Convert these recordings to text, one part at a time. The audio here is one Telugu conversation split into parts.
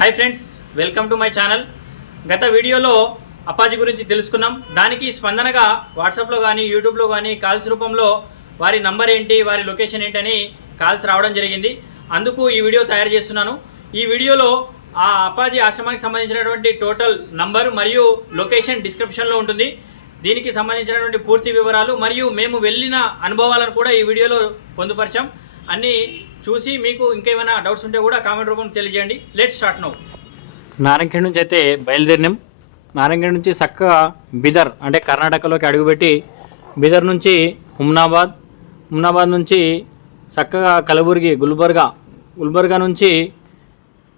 Hi friends welcome to my channel గత వీడియోలో అప్పాజీ గురించి తెలుసుకున్నాం. దానికి స్పందనగా వాట్సాప్లో కానీ యూట్యూబ్లో కానీ కాల్స్ రూపంలో వారి నంబర్ ఏంటి వారి లొకేషన్ ఏంటని కాల్స్ రావడం జరిగింది. అందుకు ఈ వీడియో తయారు చేస్తున్నాను. ఈ వీడియోలో ఆ అప్పాజీ ఆశ్రమానికి సంబంధించినటువంటి టోటల్ నంబర్ మరియు లొకేషన్ డిస్క్రిప్షన్లో ఉంటుంది. దీనికి సంబంధించినటువంటి పూర్తి వివరాలు మరియు మేము వెళ్ళిన అనుభవాలను కూడా ఈ వీడియోలో పొందుపరిచాం. అన్నీ చూసి మీకు ఇంకేమైనా డౌట్స్ ఉంటే కూడా కామెంట్ రూపంలో తెలియజేయండి. లెట్ స్టార్ట్ నౌ నారాయణఖేడ్ నుంచి అయితే బయలుదేరినాం. నారాయణఖేడ్ నుంచి చక్కగా బిదర్ అంటే కర్ణాటకలోకి అడుగుపెట్టి బిదర్ నుంచి హుమ్నాబాద్ హుమ్నాబాద్ నుంచి చక్కగా కలబుర్గి గుల్బర్గా గుల్బర్గా నుంచి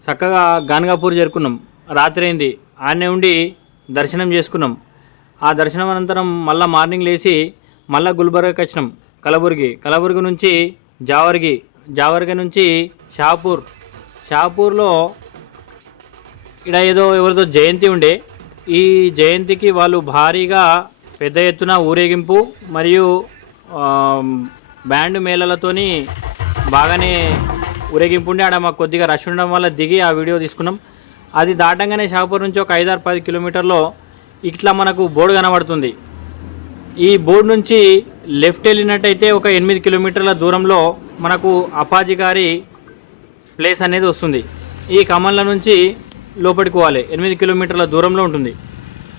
చక్కగా గాన్గాపూర్ చేరుకున్నాం. రాత్రి అయింది. ఆడనే ఉండి దర్శనం చేసుకున్నాం. ఆ దర్శనం అనంతరం మళ్ళీ మార్నింగ్ లేచి మళ్ళీ గుల్బర్గాకి వచ్చినాం. కలబుర్గి కలబుర్గి నుంచి జావర్గి జావర్గి నుంచి షాపూర్. షాపూర్లో ఇక్కడ ఏదో ఎవరిదో జయంతి ఉండే. ఈ జయంతికి వాళ్ళు భారీగా పెద్ద ఎత్తున ఊరేగింపు మరియు బ్యాండ్ మేళలతోని బాగానే ఊరేగింపు ఉండే. ఆడ మాకు కొద్దిగా రష్ ఉండడం వల్ల దిగి ఆ వీడియో తీసుకున్నాం. అది దాటంగానే షాపూర్ నుంచి ఒక ఐదారు పది కిలోమీటర్లో ఇట్లా మనకు బోర్డు కనబడుతుంది. ఈ బోర్డు నుంచి లెఫ్ట్ వెళ్ళినట్టయితే ఒక ఎనిమిది కిలోమీటర్ల దూరంలో మనకు అపాజీ గారి ప్లేస్ అనేది వస్తుంది. ఈ కమాన్ల నుంచి లోపలికి పోవాలి. ఎనిమిది కిలోమీటర్ల దూరంలో ఉంటుంది.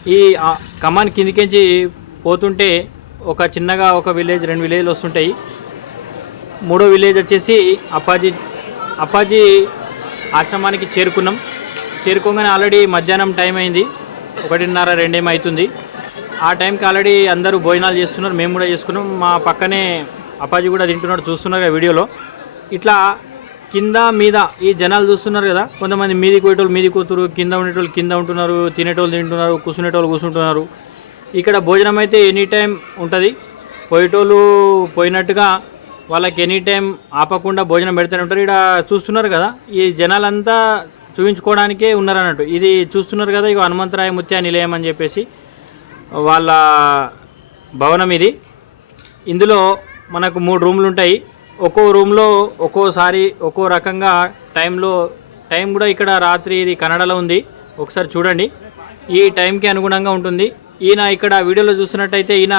ఈ కమాన్ కిందికించి పోతుంటే ఒక చిన్నగా ఒక విలేజ్ రెండు విలేజ్లు వస్తుంటాయి. మూడో విలేజ్ వచ్చేసి అప్పాజీ అప్పాజీ ఆశ్రమానికి చేరుకున్నాం. చేరుకోగానే ఆల్రెడీ మధ్యాహ్నం టైం అయింది. ఒకటిన్నర రెండేమో అవుతుంది. ఆ టైంకి ఆల్రెడీ అందరూ భోజనాలు చేస్తున్నారు మేము కూడా చేసుకున్నాం. మా పక్కనే అప్పాజీ కూడా తింటున్నాడు చూస్తున్నారు కదా వీడియోలో. ఇట్లా కింద మీద ఈ జనాలు చూస్తున్నారు కదా కొంతమంది మీది పోయేటోళ్ళు మీది కూతురు కింద ఉండేటోళ్ళు కింద ఉంటున్నారు తినేటోళ్ళు తింటున్నారు కూర్చునేటోళ్ళు కూర్చుంటున్నారు ఇక్కడ భోజనం అయితే ఎనీ టైం ఉంటుంది. పోయేటోళ్ళు పోయినట్టుగా వాళ్ళకి ఎనీ టైం ఆపకుండా భోజనం పెడుతూనే ఉంటారు. ఇక్కడ చూస్తున్నారు కదా ఈ జనాలంతా చూపించుకోవడానికే ఉన్నారు అన్నట్టు ఇది చూస్తున్నారు కదా ఇక హనుమంతరాయ ముత్య నిలయం అని చెప్పేసి. వాళ్ళ భవనం ఇది. ఇందులో మనకు మూడు రూమ్లు ఉంటాయి. ఒక్కో రూమ్లో ఒక్కోసారి ఒక్కో రకంగా టైంలో టైం కూడా ఇక్కడ రాత్రి ఇది కన్నడలో ఉంది. ఒకసారి చూడండి. ఈ టైంకి అనుగుణంగా ఉంటుంది. ఈయన ఇక్కడ వీడియోలో చూస్తున్నట్టయితే ఈయన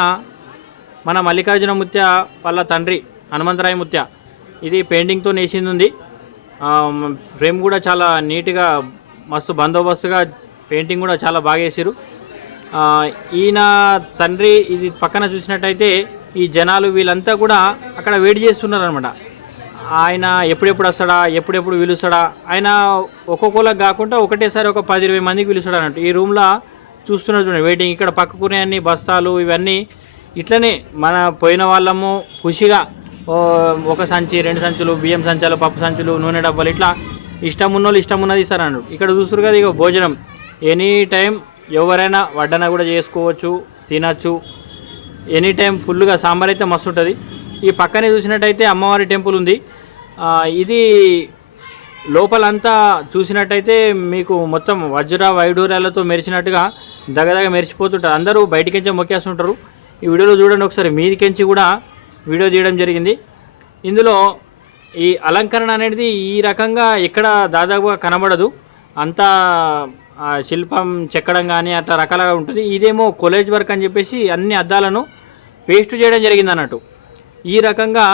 మన మల్లికార్జున ముత్య వాళ్ళ తండ్రి హనుమంతరాయ ముత్య. ఇది పెయింటింగ్తో నేసింది ఉంది ఫ్రేమ్ కూడా చాలా నీట్గా మస్తు బందోబస్తుగా పెయింటింగ్ కూడా చాలా బాగా వేసారు ఈయన తండ్రి ఇది పక్కన చూసినట్టయితే ఈ జనాలు వీళ్ళంతా కూడా అక్కడ వెయిట్ చేస్తున్నారు అనమాట ఆయన ఎప్పుడెప్పుడు వస్తాడా ఎప్పుడెప్పుడు పిలుస్తాడా ఆయన ఒక్కొక్కరికి కాకుండా ఒకటేసారి ఒక పది ఇరవై మందికి పిలుస్తాడు అన్నట్టు. ఈ రూమ్లో చూస్తున్నారు చూడండి వెయిటింగ్ ఇక్కడ పక్కకునే అన్ని బస్తాలు ఇవన్నీ. ఇట్లనే మన పోయిన వాళ్ళము ఖుషిగా ఒక సంచి రెండు సంచులు బియ్యం సంచాలు పప్పు సంచులు నూనె డబ్బాలు ఇట్లా ఇష్టం ఉన్నోళ్ళు ఇష్టం ఉన్నది ఇస్తారు అన్నాడు ఇక్కడ చూస్తారు కదా ఇక భోజనం. ఎనీ టైం ఎవరైనా వడ్డన కూడా చేసుకోవచ్చు తినచ్చు. ఎనీ టైం ఫుల్గా సాంబార్ అయితే మస్తు ఉంటుంది. ఈ పక్కనే చూసినట్టయితే అమ్మవారి టెంపుల్ ఉంది. ఇది లోపలంతా చూసినట్టయితే మీకు మొత్తం వజ్ర వైడూర్యాలతో మెరిచినట్టుగా దగ్గరగా మెరిచిపోతుంటారు అందరూ బయటికించే మొక్కేస్తుంటారు. ఈ వీడియోలో చూడండి ఒకసారి మీదికెంచి కూడా వీడియో తీయడం జరిగింది. ఇందులో ఈ అలంకరణ అనేది ఈ రకంగా ఎక్కడ దాదాపుగా కనబడదు. అంతా శిల్పం చెక్కడం కానీ అట్లా రకాలుగా ఉంటుంది. ఇదేమో కొలేజ్ వర్క్ అని చెప్పేసి అన్ని అద్దాలను పేస్ట్ చేయడం జరిగింది అన్నట్టు. ఈ రకంగా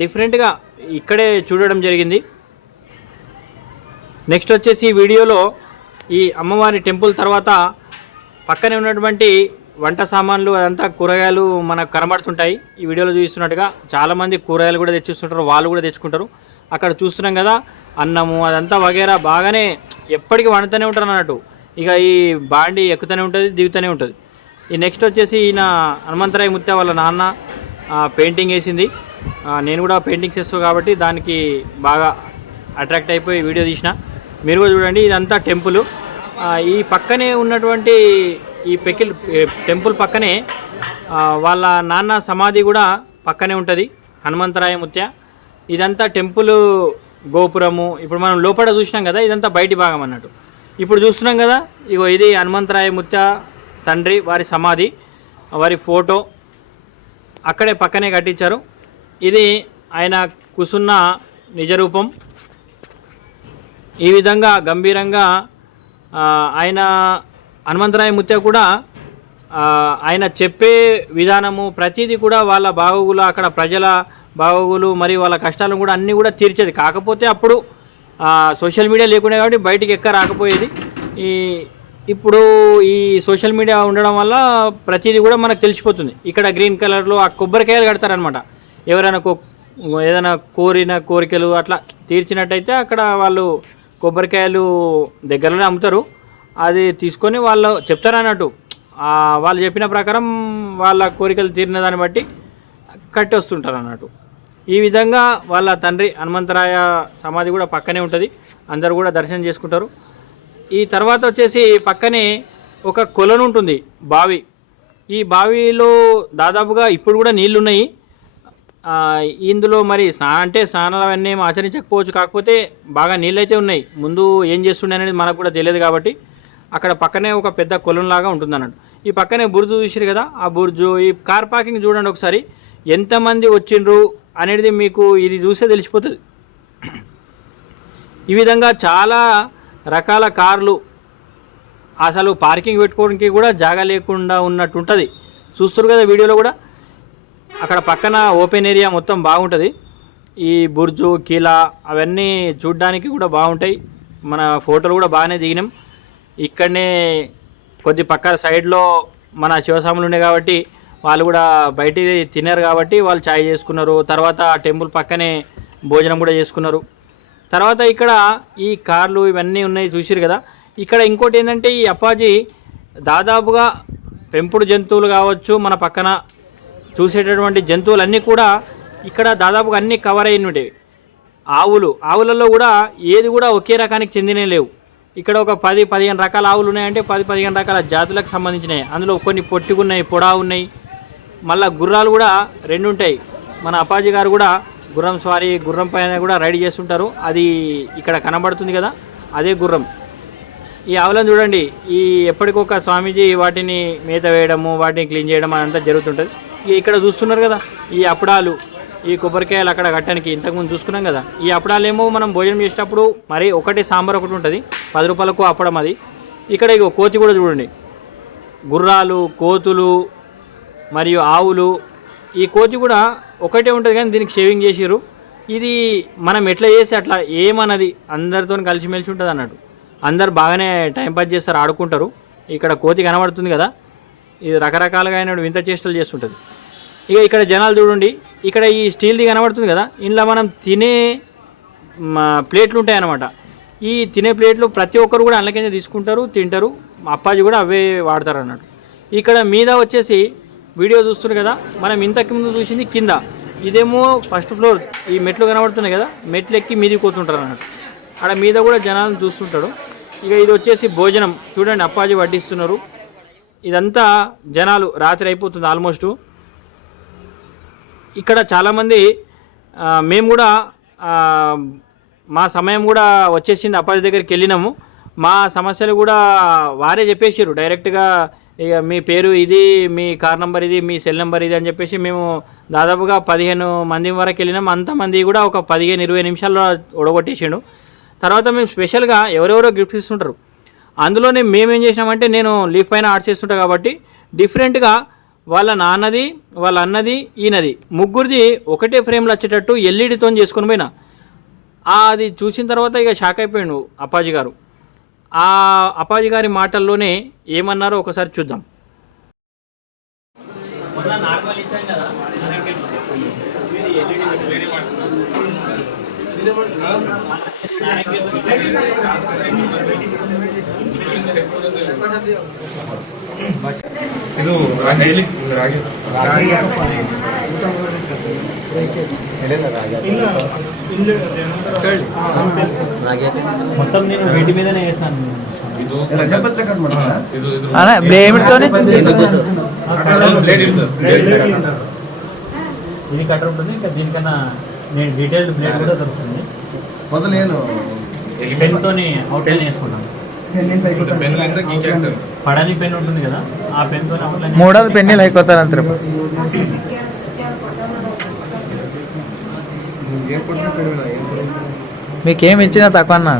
డిఫరెంట్గా ఇక్కడే చూడడం జరిగింది. నెక్స్ట్ వచ్చేసి ఈ వీడియోలో ఈ అమ్మవారి టెంపుల్ తర్వాత పక్కనే ఉన్నటువంటి వంట సామాన్లు అదంతా కూరగాయలు మనకు కనబడుతుంటాయి. ఈ వీడియోలో చూస్తున్నట్టుగా చాలామంది కూరగాయలు కూడా తెచ్చిస్తుంటారు వాళ్ళు కూడా తెచ్చుకుంటారు. అక్కడ చూస్తున్నాం కదా అన్నము అదంతా వగేరా బాగానే ఎప్పటికీ వండుతూనే ఉంటారు అన్నట్టు. ఇక ఈ బాండి ఎక్కుతూనే ఉంటుంది దిగుతూనే ఉంటుంది. ఈ నెక్స్ట్ వచ్చేసి ఈయన హనుమంతరాయ ముత్య వాళ్ళ నాన్న పెయింటింగ్ వేసింది. నేను కూడా పెయింటింగ్స్ వేస్తాను కాబట్టి దానికి బాగా అట్రాక్ట్ అయిపోయి వీడియో తీసిన. మీరు కూడా చూడండి ఇదంతా టెంపుల్ ఈ పక్కనే ఉన్నటువంటి ఈ పెకిల్ టెంపుల్ పక్కనే వాళ్ళ నాన్న సమాధి కూడా పక్కనే ఉంటుంది హనుమంతరాయ ముత్య. ఇదంతా టెంపుల్ గోపురము ఇప్పుడు మనం లోపల చూసినాం కదా ఇదంతా బయటి భాగం అన్నట్టు. ఇప్పుడు చూస్తున్నాం కదా ఇగో ఇది హనుమంతరాయ ముత్య తండ్రి వారి సమాధి వారి ఫోటో అక్కడే పక్కనే కట్టించారు. ఇది ఆయన కూసున్న నిజరూపం. ఈ విధంగా గంభీరంగా ఆయన హనుమంతరాయ ముత్య కూడా ఆయన చెప్పే విధానము ప్రతిదీ కూడా వాళ్ళ బాగోగులు అక్కడ ప్రజల బాగోగులు మరి వాళ్ళ కష్టాలను కూడా అన్నీ కూడా తీర్చేది. కాకపోతే అప్పుడు ఆ, సోషల్ మీడియా లేకుండా కాబట్టి బయటికి ఎక్క రాకపోయేది. ఈ ఇప్పుడు ఈ సోషల్ మీడియా ఉండడం వల్ల ప్రతిదీ కూడా మనకు తెలిసిపోతుంది. ఇక్కడ గ్రీన్ కలర్లో ఆ కొబ్బరికాయలు కడతారనమాట ఎవరైనా కో ఏదైనా కోరిన కోరికలు అట్లా తీర్చినట్టయితే అక్కడ వాళ్ళు కొబ్బరికాయలు దగ్గరలోనే అమ్ముతారు. అది తీసుకొని వాళ్ళు చెప్తారు అన్నట్టు వాళ్ళు చెప్పిన ప్రకారం వాళ్ళ కోరికలు తీరిన దాన్ని బట్టి కట్టి వస్తుంటారు అన్నట్టు ఈ విధంగా వాళ్ళ తండ్రి హనుమంతరాయ సమాధి కూడా పక్కనే ఉంటుంది. అందరు కూడా దర్శనం చేసుకుంటారు. ఈ తర్వాత వచ్చేసి పక్కనే ఒక కొలను ఉంటుంది బావి. ఈ బావిలో దాదాపుగా ఇప్పుడు కూడా నీళ్ళు ఉన్నాయి ఇందులో మరి స్నా అంటే స్నానాలు అవన్నీ ఆచరించకపోవచ్చు. కాకపోతే బాగా నీళ్ళైతే ఉన్నాయి. ముందు ఏం చేస్తుండే అనేది మనకు కూడా తెలియదు కాబట్టి అక్కడ పక్కనే ఒక పెద్ద కొలంలాగా ఉంటుంది అన్నట్టు ఈ పక్కనే బుర్జు చూసిరు కదా ఆ బుర్జు. ఈ కార్ పార్కింగ్ చూడండి ఒకసారి. ఎంతమంది వచ్చిండ్రు? అనేది మీకు ఇది చూస్తే తెలిసిపోతుంది. ఈ విధంగా చాలా రకాల కార్లు అసలు పార్కింగ్ పెట్టుకోవడానికి కూడా జాగా లేకుండా ఉన్నట్టు ఉంటుంది చూస్తారు కదా వీడియోలో కూడా? అక్కడ పక్కన ఓపెన్ ఏరియా మొత్తం బాగుంటుంది. ఈ బుర్జు కిలా అవన్నీ చూడ్డానికి కూడా బాగుంటాయి. మన ఫోటోలు కూడా బాగానే దిగినాం. ఇక్కడనే కొద్ది పక్క సైడ్లో మన శివస్వాములు ఉండే కాబట్టి వాళ్ళు కూడా బయట తిన్నారు కాబట్టి వాళ్ళు చాయ్ చేసుకున్నారు. తర్వాత ఆ టెంపుల్ పక్కనే భోజనం కూడా చేసుకున్నారు. తర్వాత ఇక్కడ ఈ కార్లు ఇవన్నీ ఉన్నాయి చూసిరు కదా. ఇక్కడ ఇంకోటి ఏంటంటే ఈ అప్పాజీ దాదాపుగా పెంపుడు జంతువులు కావచ్చు మన పక్కన చూసేటటువంటి జంతువులన్నీ కూడా ఇక్కడ దాదాపుగా అన్నీ కవర్ అయిన ఉండేవి ఆవులు ఆవులలో కూడా ఏది కూడా ఒకే రకానికి చెందినవి లేవు. ఇక్కడ ఒక పది పదిహేను రకాల ఆవులు ఉన్నాయంటే పది పదిహేను రకాల జాతులకు సంబంధించినవి. అందులో కొన్ని పొట్టిగున్నాయి పొడా ఉన్నాయి మళ్ళా గుర్రాలు కూడా రెండు ఉంటాయి మన అపాజీ గారు కూడా గుర్రం స్వారీ గుర్రం పైన కూడా రైడ్ చేస్తుంటారు. అది ఇక్కడ కనబడుతుంది కదా అదే గుర్రం. ఈ ఆవులను చూడండి ఈ ఎప్పటికొక స్వామీజీ వాటిని మేత వేయడము వాటిని క్లీన్ చేయడం అదంతా జరుగుతుంటుంది. ఇక్కడ చూస్తున్నారు కదా ఈ అప్పడాలు ఈ కొబ్బరికాయలు అక్కడ కట్టడానికి ఇంతకుముందు చూసుకున్నాం కదా. ఈ అప్పడాలేమో మనం భోజనం చేసేటప్పుడు మరి ఒకటి సాంబార్ ఒకటి ఉంటుంది పది రూపాయలకు అప్పడం అది. ఇక్కడ ఇగో కోతి కూడా చూడండి. గుర్రాలు కోతులు మరియు ఆవులు ఈ కోతి కూడా ఒకటే ఉంటుంది కానీ దీనికి షేవింగ్ చేసిరు ఇది మనం ఎట్లా చేసి అట్లా ఏమన్నది అందరితో కలిసిమెలిసి ఉంటుంది అన్నట్టు. అందరు బాగానే టైంపాస్ చేస్తారు ఆడుకుంటారు. ఇక్కడ కోతి కనబడుతుంది కదా ఇది రకరకాలుగా అయిన వింత చేష్టలు చేస్తుంటుంది. ఇక ఇక్కడ జనాలు చూడండి ఇక్కడ ఈ స్టీల్ది కనబడుతుంది కదా ఇందులో మనం తినే మా ప్లేట్లు ఉంటాయి అన్నమాట ఈ తినే ప్లేట్లు ప్రతి ఒక్కరు కూడా అందులోకింద తీసుకుంటారు తింటారు అప్పాజీ కూడా అవే వాడతారు అన్నట్టు. ఇక్కడ మీద వచ్చేసి వీడియో చూస్తున్నారు కదా? మనం ఇంతకు ముందు చూసింది కింద. ఇదేమో ఫస్ట్ ఫ్లోర్ ఈ మెట్లు కనబడుతున్నాయి కదా? మెట్లు ఎక్కి మీదికి పోతుంటారు అన్నట్టు. ఆడ మీద కూడా జనాలను చూస్తుంటాడు ఇక ఇది వచ్చేసి భోజనం. చూడండి అప్పాజీ వడ్డిస్తున్నారు. ఇదంతా జనాలు రాత్రి అయిపోతుంది ఆల్మోస్ట్ ఇక్కడ చాలామంది మేము కూడా మా సమయం కూడా వచ్చేసింది అప్పాజీ దగ్గరికి వెళ్ళినాము. మా సమస్యలు కూడా వారే చెప్పేసారు డైరెక్ట్గా ఇక మీ పేరు ఇది మీ కార్ నెంబర్ ఇది మీ సెల్ నెంబర్ ఇది అని చెప్పేసి మేము దాదాపుగా పదిహేను మంది వరకు వెళ్ళినాం. అంతమంది కూడా ఒక పదిహేను ఇరవై నిమిషాల్లో ఒడగొట్టేసిండు. తర్వాత మేము స్పెషల్గా ఎవరెవరో గిఫ్ట్స్ ఇస్తుంటారు. అందులోనే మేమేం చేసినామంటే నేను లీఫ్ పైన ఆర్ట్స్ చేస్తుంటా కాబట్టి డిఫరెంట్గా వాళ్ళ నాన్నది వాళ్ళ అన్నది ఈయనది. ముగ్గురిది ఒకటే ఫ్రేమ్లో వచ్చేటట్టు ఎల్ఈడితో చేసుకొని పోయినా. అది చూసిన తర్వాత ఇక షాక్ అయిపోయాడు అప్పాజీ గారు. ఆ అప్పాజీ గారి మాటల్లోనే ఏమన్నారో ఒకసారి చూద్దాం ಇದು ರಾಗಿ ರಾಗಿ మొత్తం నేను వీటి మీదనే వేసాను బ్లేడ్తోనే ఇది కట్టర్ ఉంటుంది ఇంకా దీనికన్నా నేను డీటెయిల్డ్ బ్లేడ్ కూడా దొరుకుతుంది. మొదలు నేను పెన్తో అవుట్లైన్ వేసుకున్నాను. పడని పెన్ ఉంటుంది కదా ఆ పెన్తో అవుట్లైన్ మూడోది పెన్నులు అయిపోతారు అంతరం ఏమి ఇచ్చినా తక్కువ అన్నా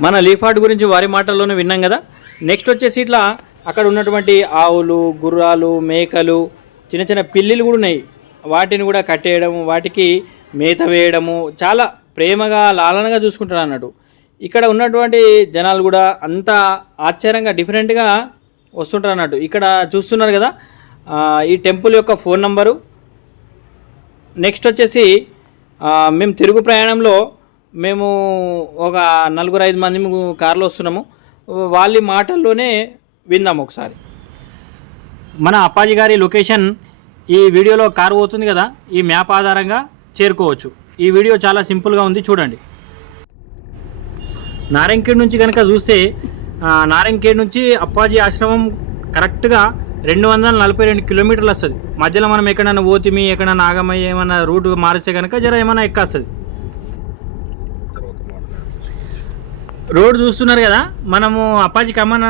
మన లీఫార్డ్ గురించి వారి మాటల్లోనే విన్నాం కదా? నెక్స్ట్ వచ్చేసి ఇట్లా అక్కడ ఉన్నటువంటి ఆవులు గుర్రాలు మేకలు చిన్న చిన్న పిల్లిలు కూడా ఉన్నాయి. వాటిని కూడా కట్టేయడం వాటికి మేత వేయడము చాలా ప్రేమగా లాలనగా చూసుకుంటారు అన్నట్టు. ఇక్కడ ఉన్నటువంటి జనాలు కూడా అంత ఆశ్చర్యంగా డిఫరెంట్గా వస్తుంటారు అన్నట్టు ఇక్కడ చూస్తున్నారు కదా ఈ టెంపుల్ యొక్క ఫోన్ నంబరు. నెక్స్ట్ వచ్చేసి మేము తిరుగు ప్రయాణంలో మేము ఒక నలుగురు ఐదు మంది కారులో కార్లో వస్తున్నాము. వాళ్ళ మాటల్లోనే విందాం ఒకసారి. మన అప్పాజీ గారి లొకేషన్ ఈ వీడియోలో కారు పోతుంది కదా ఈ మ్యాప్ ఆధారంగా చేరుకోవచ్చు. ఈ వీడియో చాలా సింపుల్గా ఉంది చూడండి. నారాయణఖేడ్ నుంచి కనుక చూస్తే నారాయణఖేడ్ నుంచి అప్పాజీ ఆశ్రమం కరెక్ట్గా రెండు వందల నలభై రెండు కిలోమీటర్లు వస్తుంది. మధ్యలో మనం ఎక్కడైనా ఓతిమి ఎక్కడైనా ఆగమయ్య ఏమైనా రూట్ మారిస్తే కనుక జర ఏమైనా ఎక్కొస్తుంది. రోడ్ చూస్తున్నారు కదా మనము అప్పాజీ కమ్మన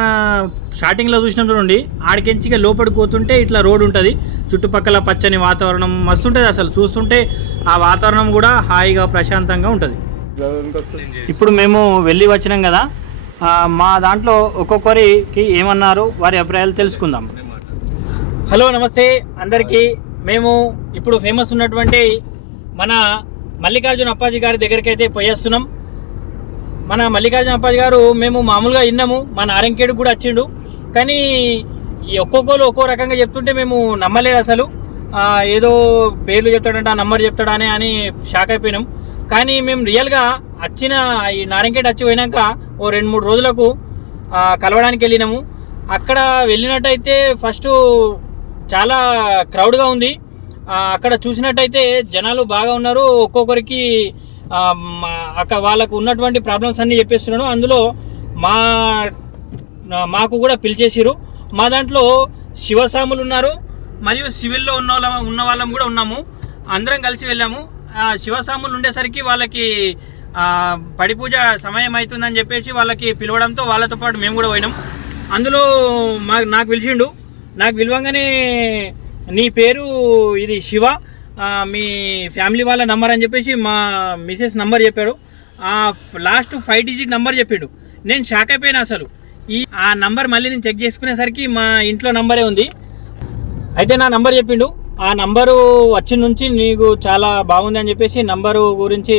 స్టార్టింగ్లో చూసినాం చూడండి ఆడికెంచిగా లోపలికి పోతుంటే ఇట్లా రోడ్ ఉంటుంది. చుట్టుపక్కల పచ్చని వాతావరణం మస్తు ఉంటుంది అసలు చూస్తుంటే ఆ వాతావరణం కూడా హాయిగా ప్రశాంతంగా ఉంటుంది. ఇప్పుడు మేము వెళ్ళి వచ్చినాం కదా మా దాంట్లో ఒక్కొక్కరికి ఏమన్నారు? వారి అభిప్రాయాలు తెలుసుకుందాం. హలో నమస్తే. అందరికీ మేము ఇప్పుడు ఫేమస్ ఉన్నటువంటి మన మల్లికార్జున అప్పాజీ గారి దగ్గరికి అయితే పోయేస్తున్నాం. మన మల్లికార్జున అప్పాజీ గారు మేము మామూలుగా విన్నాము. మా నారంకేడు కూడా వచ్చిండు. కానీ ఈ ఒక్కొక్కరు ఒక్కో రకంగా చెప్తుంటే మేము నమ్మలేదు అసలు. ఏదో పేర్లు చెప్తాడంట నంబర్ చెప్తాడానే అని షాక్ అయిపోయినాం. కానీ మేము రియల్గా వచ్చిన ఈ నారంకేట్ వచ్చి పోయినాక ఓ రెండు మూడు రోజులకు కలవడానికి వెళ్ళినాము. అక్కడ వెళ్ళినట్టయితే ఫస్ట్ చాలా క్రౌడ్గా ఉంది. అక్కడ చూసినట్టయితే జనాలు బాగా ఉన్నారు. ఒక్కొక్కరికి అక్కడ వాళ్ళకు ఉన్నటువంటి ప్రాబ్లమ్స్ అన్నీ చెప్పేస్తున్నాను. అందులో మా మాకు కూడా పిలిచేసిరు మా దాంట్లో శివసాములు ఉన్నారు. మరియు సివిల్లో ఉన్న వాళ్ళ ఉన్న వాళ్ళం కూడా ఉన్నాము. అందరం కలిసి వెళ్ళాము. ఆ, శివసాములు ఉండేసరికి వాళ్ళకి పడి పూజ సమయం అవుతుందని చెప్పేసి వాళ్ళకి పిలవడంతో వాళ్ళతో పాటు మేము కూడా పోయినాం. అందులో మా నాకు పిలిచిండు. నాకు పిలవంగానే నీ పేరు ఇది శివ. మీ ఫ్యామిలీ వాళ్ళ నంబర్ అని చెప్పేసి మా మిసెస్ నంబర్ చెప్పాడు. ఆ లాస్ట్ ఫైవ్ డిజిట్ నంబర్ చెప్పాడు. నేను షాక్ అయిపోయినా అసలు. ఈ ఆ నంబర్ మళ్ళీ నేను చెక్ చేసుకునేసరికి మా ఇంట్లో నంబరే ఉంది. అయితే నా నంబర్ చెప్పిండు. ఆ నంబరు వచ్చిన నుంచి నీకు చాలా బాగుంది అని చెప్పేసి నంబరు గురించి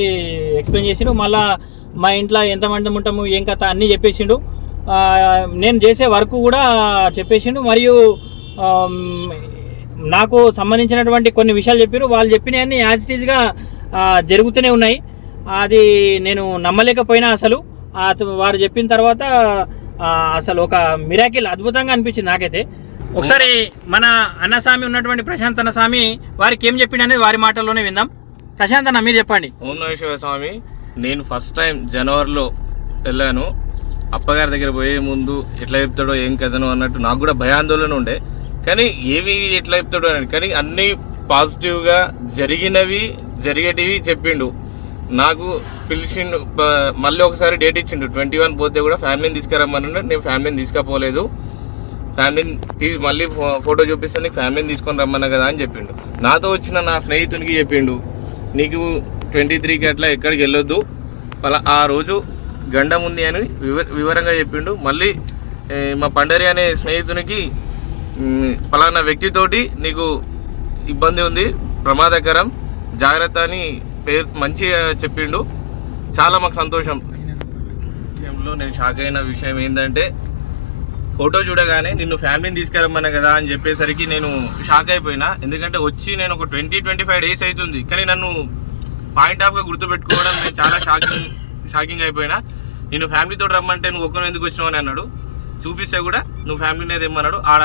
ఎక్స్ప్లెయిన్ చేసిండు. మళ్ళా మా ఇంట్లో ఎంతమంది ఉంటాము ఏం కథ అన్నీ చెప్పేసిండు. నేను చేసే వర్క్ కూడా చెప్పేసిండు. మరియు నాకు సంబంధించినటువంటి కొన్ని విషయాలు చెప్పారు. వాళ్ళు చెప్పినవన్నీ యాజ్ ఇట్ ఈజ్గా జరుగుతూనే ఉన్నాయి. అది నేను నమ్మలేకపోయినా అసలు. వారు చెప్పిన తర్వాత అసలు ఒక మిరాకిల్ అద్భుతంగా అనిపించింది నాకైతే. ఒకసారి మన అన్నస్వామి ఉన్నటువంటి ప్రశాంత్ అన్నస్వామి వారికి ఏం చెప్పిండనేది వారి మాటల్లోనే విందాం. ప్రశాంత్ అన్న మీరు చెప్పండి. ఓం స్వామి నేను ఫస్ట్ టైం జనవరిలో వెళ్ళాను. అప్పగారి దగ్గర పోయే ముందు ఎట్లా చెప్తాడో ఏం కథను అన్నట్టు నాకు కూడా భయాందోళన ఉండే. కానీ ఏవి ఎట్లా చెప్తాడో అని కానీ అన్నీ పాజిటివ్గా జరిగినవి జరిగేటివి చెప్పిండు. నాకు పిలిచిండు మళ్ళీ ఒకసారి డేట్ ఇచ్చిండు. ట్వంటీ వన్ పోతే కూడా ఫ్యామిలీని తీసుకురమ్మన్నాడు నేను ఫ్యామిలీని తీసుకుపోలేదు. ఫ్యామిలీని తీ మళ్ళీ ఫో- ఫోటో చూపిస్తే నీకు ఫ్యామిలీని తీసుకొని రమ్మన్నా కదా అని చెప్పిండు. నాతో వచ్చిన నా స్నేహితునికి చెప్పిండు నీకు ట్వంటీ త్రీకి అట్లా ఎక్కడికి వెళ్ళొద్దు. అలా ఆ రోజు గండం ఉంది అని వివ వివరంగా చెప్పిండు. మళ్ళీ మా పండరి అనే స్నేహితునికి పలానా వ్యక్తితోటి నీకు ఇబ్బంది ఉంది ప్రమాదకరం జాగ్రత్త అని పేరు మంచిగా చెప్పిండు. చాలా మాకు సంతోషం. విషయంలో నేను షాక్ అయిన విషయం ఏంటంటే ఫోటో చూడగానే నిన్ను ఫ్యామిలీని తీసుకురమ్మన్నా కదా అని చెప్పేసరికి నేను షాక్ అయిపోయినా. ఎందుకంటే వచ్చి నేను ఒక ట్వంటీ ట్వంటీ ఫైవ్ డేస్ అవుతుంది. కానీ నన్ను పాయింట్ ఆఫ్గా గుర్తుపెట్టుకోవడం నేను చాలా షాకింగ్ షాకింగ్ అయిపోయినా. నేను ఫ్యామిలీతో రమ్మంటే నువ్వు ఒక్కరు ఎందుకు వచ్చినావు అని అన్నాడు. చూపిస్తే కూడా నువ్వు ఫ్యామిలీనే తెమ్మన్నాడు ఆడ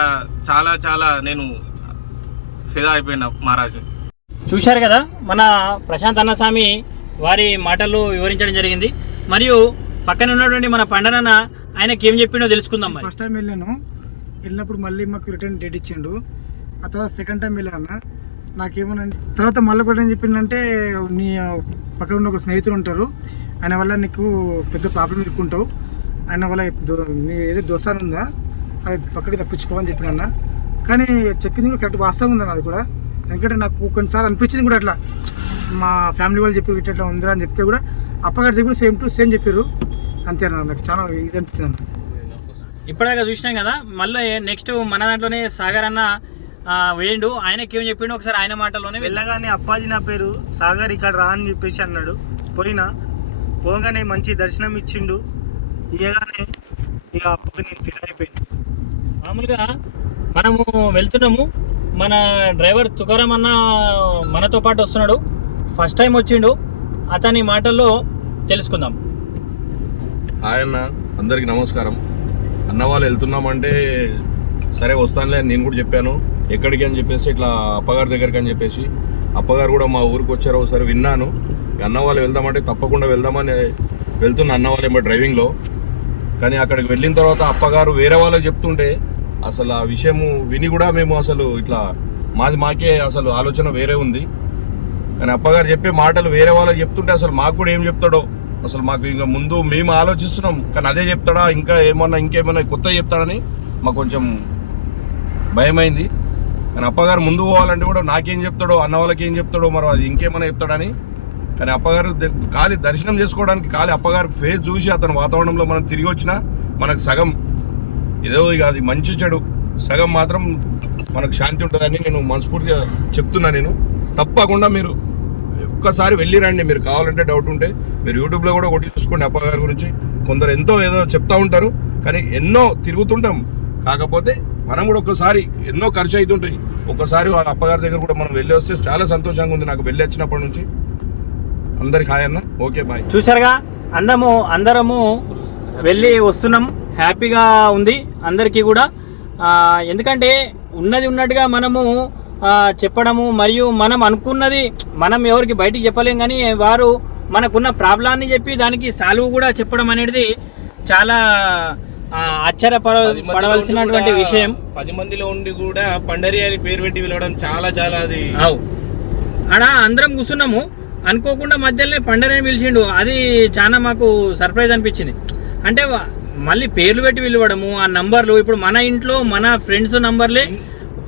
చాలా చాలా నేను ఫిదా అయిపోయినా మహారాజు చూశారు కదా మన ప్రశాంత్ అన్నస్వామి వారి మాటల్లో వివరించడం జరిగింది. మరియు పక్కన ఉన్నటువంటి మన పండనన్న ఆయనకి ఏం చెప్పిండో తెలుసుకుందాం మరి. ఫస్ట్ టైం వెళ్ళాను. వెళ్ళినప్పుడు మళ్ళీ మాకు రిటర్న్ డేట్ ఇచ్చిండు. ఆ తర్వాత సెకండ్ టైం వెళ్ళాను నాకేమోనంటే తర్వాత మళ్ళీ కూడా ఏం చెప్పిందంటే నీ పక్కన ఉన్న ఒక స్నేహితులు ఉంటారు. ఆయన వల్ల నీకు పెద్ద ప్రాబ్లం ఎదుర్కొంటావు. ఆయన వల్ల దో- నీ ఏదో దోస్తాను ఉందా? అది పక్కకి తప్పించుకోమని చెప్పిన కానీ చెప్పింది కూడా కరెక్ట్ వాస్తవం ఉందన్న అది కూడా. ఎందుకంటే నాకు కొన్నిసార్లు అనిపించింది కూడా అట్లా. మా ఫ్యామిలీ వాళ్ళు చెప్పి ఇట్లా ఉందిరా అని చెప్తే కూడా అప్పగారి దగ్గర సేమ్ టు సేమ్ చెప్పారు. అంతే అన్న నాకు చాలా ఇది అన్న ఇప్పటిదాకా చూసినాం కదా మళ్ళీ నెక్స్ట్ మన దాంట్లోనే సాగర్ అన్న ఆ, వేయండు. ఆయనకి ఏం చెప్పిండు ఒకసారి ఆయన మాటల్లోనే వెళ్ళాం వెళ్ళగానే అప్పాజీ నా పేరు సాగర్ ఇక్కడ రా అని చెప్పేసి అన్నాడు. పోయినా పోగానే మంచి దర్శనం ఇచ్చిండు. ఇయ్యగానే ఇక అప్పకి నేను ఫిల్ అయిపోయింది. మామూలుగా మనము వెళ్తున్నాము. మన డ్రైవర్ తుకారాం అన్న మనతో పాటు వస్తున్నాడు. ఫస్ట్ టైం వచ్చిండు. అతని మాటల్లో తెలుసుకుందాం. ఆయన అందరికి నమస్కారం. అన్న వాళ్ళు వెళ్తున్నామంటే సరే వస్తానులే నేను కూడా చెప్పాను. ఎక్కడికి అని చెప్పేసి ఇట్లా అప్పగారి దగ్గరికి అని చెప్పేసి. అప్పగారు కూడా మా ఊరికి వచ్చారు ఒకసారి విన్నాను. అన్నవాళ్ళు అన్న వెళ్దామంటే తప్పకుండా వెళ్దామని వెళ్తున్న అన్న వాళ్ళు ఏమో డ్రైవింగ్లో. కానీ అక్కడికి వెళ్ళిన తర్వాత అప్పగారు వేరే వాళ్ళకి చెప్తుంటే అసలు ఆ విషయము విని కూడా మేము అసలు ఇట్లా మాది మాకే అసలు ఆలోచన వేరే ఉంది. కానీ అప్పగారు చెప్పే మాటలు వేరే వాళ్ళకి చెప్తుంటే అసలు మాకు కూడా ఏం చెప్తాడో అసలు మాకు ఇంకా ముందు మేము ఆలోచిస్తున్నాం కానీ అదే చెప్తాడా ఇంకా ఏమన్నా ఇంకేమన్నా కొత్త చెప్తాడని మాకు కొంచెం భయమైంది. కానీ అప్పగారు ముందు పోవాలంటే కూడా నాకేం చెప్తాడో అన్న వాళ్ళకి ఏం చెప్తాడో మరి అది ఇంకేమైనా చెప్తాడని. కానీ అప్పగారు ద- ఖాళీ దర్శనం చేసుకోవడానికి ఖాళీ అప్పగారు ఫేస్ చూసి అతని వాతావరణంలో మనం తిరిగి వచ్చినా మనకు సగం ఏదో ఇక అది మంచి చెడు సగం మాత్రం మనకు శాంతి ఉంటుందని నేను మనస్ఫూర్తిగా చెప్తున్నా నేను. తప్పకుండా మీరు ఒక్కసారి వెళ్ళి రండి. మీరు కావాలంటే డౌట్ ఉంటే మీరు యూట్యూబ్లో కూడా ఒకటి చూసుకోండి అప్పగారి గురించి. కొందరు ఎంతో ఏదో చెప్తా ఉంటారు కానీ ఎన్నో తిరుగుతుంటాం. కాకపోతే మనం కూడా ఒక్కసారి ఎన్నో ఖర్చు అవుతుంటాయి ఒక్కసారి ఆ అప్పగారి దగ్గర కూడా మనం వెళ్ళి వస్తే చాలా సంతోషంగా ఉంది నాకు వెళ్ళి వచ్చినప్పటి నుంచి. అందరికి హాయ్ అన్న. ఓకే బాయ్ చూసారుగా అందము అందరము వెళ్ళి వస్తున్నాం. హ్యాపీగా ఉంది అందరికీ కూడా. ఎందుకంటే ఉన్నది ఉన్నట్టుగా మనము చెప్పడము మరియు మనం అనుకున్నది మనం ఎవరికి బయటికి చెప్పలేం కానీ వారు మనకున్న ప్రాబ్లాన్ని చెప్పి దానికి సాల్వ్ కూడా చెప్పడం అనేది చాలా ఆ, ఆశ్చర్యపడ పది మందిలో పడవలసినటువంటి ఉండి కూడా- విషయం. పది మందిలో ఉండి కూడా పండరి అని పేరు పెట్టి పిలవడం చాలా చాలా అది అవు. ఆడ అందరం కూర్చున్నాము అనుకోకుండా మధ్యలోనే పండరని పిలిచిండు. అది చాలా మాకు సర్ప్రైజ్ అనిపించింది. అంటే మళ్ళీ పేర్లు పెట్టి పిలవడము ఆ నంబర్లు ఇప్పుడు మన ఇంట్లో మన ఫ్రెండ్స్ నంబర్లే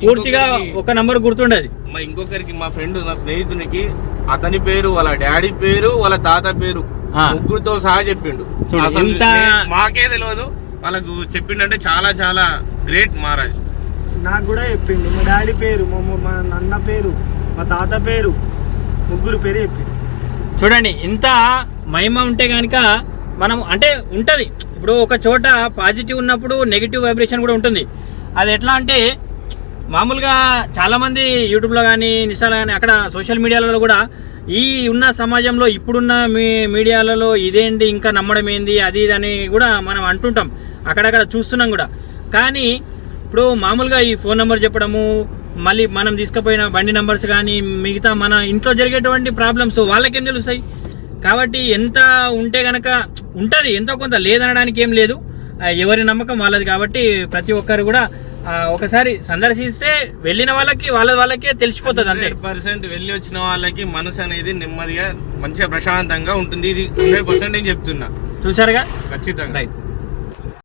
పూర్తిగా ఒక నంబర్ గుర్తుండదు. మా ఇంకొకరికి మా ఫ్రెండ్ నా స్నేహితునికి అతని పేరు వాళ్ళ డాడీ పేరు వాళ్ళ తాత పేరు. ముగ్గురుతో సహా చెప్పిండు. మాకే తెలియదు వాళ్ళకు చెప్పిండంటే చాలా చాలా గ్రేట్ మహారాజ్. నాకు కూడా చెప్పిండు. మా డాడీ పేరు మా నాన్న పేరు మా తాత పేరు ముగ్గురు పేరు చెప్పిండు. చూడండి ఇంత మహిమ ఉంటే కనుక మనం అంటే ఉంటుంది. ఇప్పుడు ఒక చోట పాజిటివ్ ఉన్నప్పుడు నెగిటివ్ వైబ్రేషన్ కూడా ఉంటుంది. అది ఎట్లా అంటే మామూలుగా చాలామంది యూట్యూబ్లో కానీ ఇన్స్టాలో కానీ అక్కడ సోషల్ మీడియాలలో కూడా ఈ ఉన్న సమాజంలో ఇప్పుడున్న మీ మీడియాలలో ఇదేంటి ఇంకా నమ్మడం ఏంది అది ఇది అని కూడా మనం అంటుంటాం. అక్కడక్కడ చూస్తున్నాం కూడా. కానీ ఇప్పుడు మామూలుగా ఈ ఫోన్ నెంబర్ చెప్పడము మళ్ళీ మనం తీసుకుపోయిన బండి నెంబర్స్ కానీ మిగతా మన ఇంట్లో జరిగేటువంటి ప్రాబ్లమ్స్ వాళ్ళకేం తెలుస్తాయి? కాబట్టి ఎంత ఉంటే గనక ఉంటుంది ఎంతో కొంత లేదనడానికి ఏం లేదు. ఎవరి నమ్మకం వాళ్ళది కాబట్టి ప్రతి ఒక్కరు కూడా ఒకసారి సందర్శిస్తే వెళ్ళిన వాళ్ళకి వాళ్ళ వాళ్ళకే తెలిసిపోతుంది అంతే. పర్సెంట్ వెళ్ళి వచ్చిన వాళ్ళకి మనసు అనేది నెమ్మదిగా మంచిగా ప్రశాంతంగా ఉంటుంది. ఇది హండ్రెడ్ పర్సెంట్ నేను చెప్తున్నా. చూసారుగా ఖచ్చితంగా. రైట్